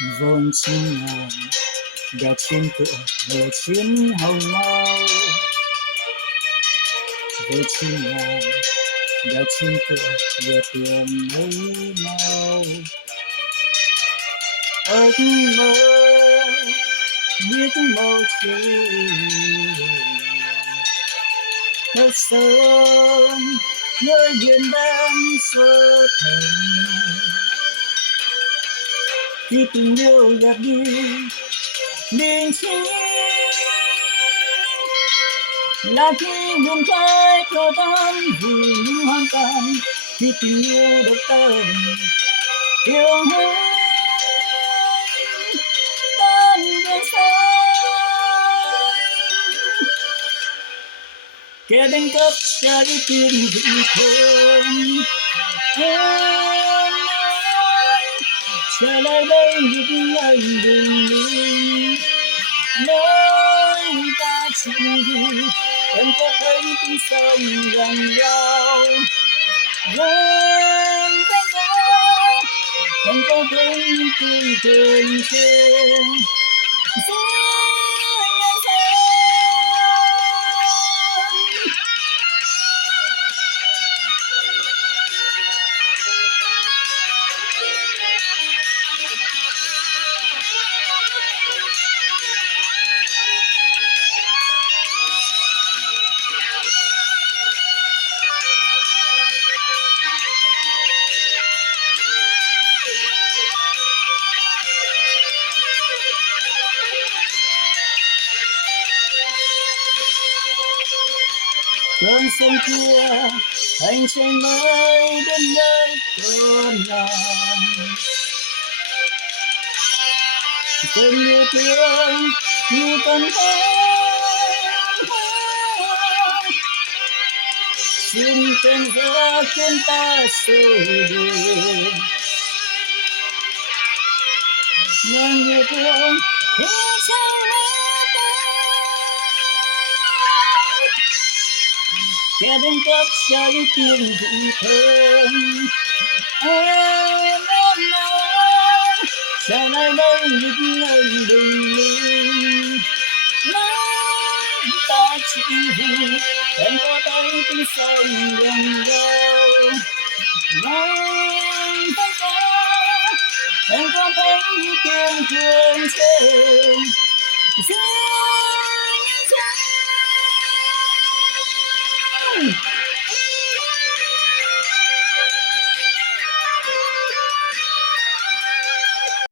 vốn chín ngàn đã chín tuổi vừa chín hồng mau vừa chín ngàn đã chín tuổi vừa tiền mấy mau ước mơ biết màu trời thật sớm nơi biển đêm sơ thành khi tình yêu gạt đi đình chỉ là khi buồn khơi thở than vì những hoang tàn khi tình yêu độc tâm yêu hết tan biến xa kẻ đánh cắp trái tim vị thương em trở lại đây những anh bình minh nơi ta chỉ vì em có thấy tiếng sông gần nhau vẫn cách đó em có thấy những tiếng thường trên cơn sông kia anh trên mây đến nơi cơn ngàn tình yêu thương như tận thế xin cơn gió khiến ta sôi đường nhưng yêu thương khi trong kẻ đánh cắp trái tim vị thơm em ơi trở lại đây những ngày bình minh nói ta chỉ vì em có thấy tiếng sông gần nhau nói tất cả em có thấy những tiếng thương trên dưới những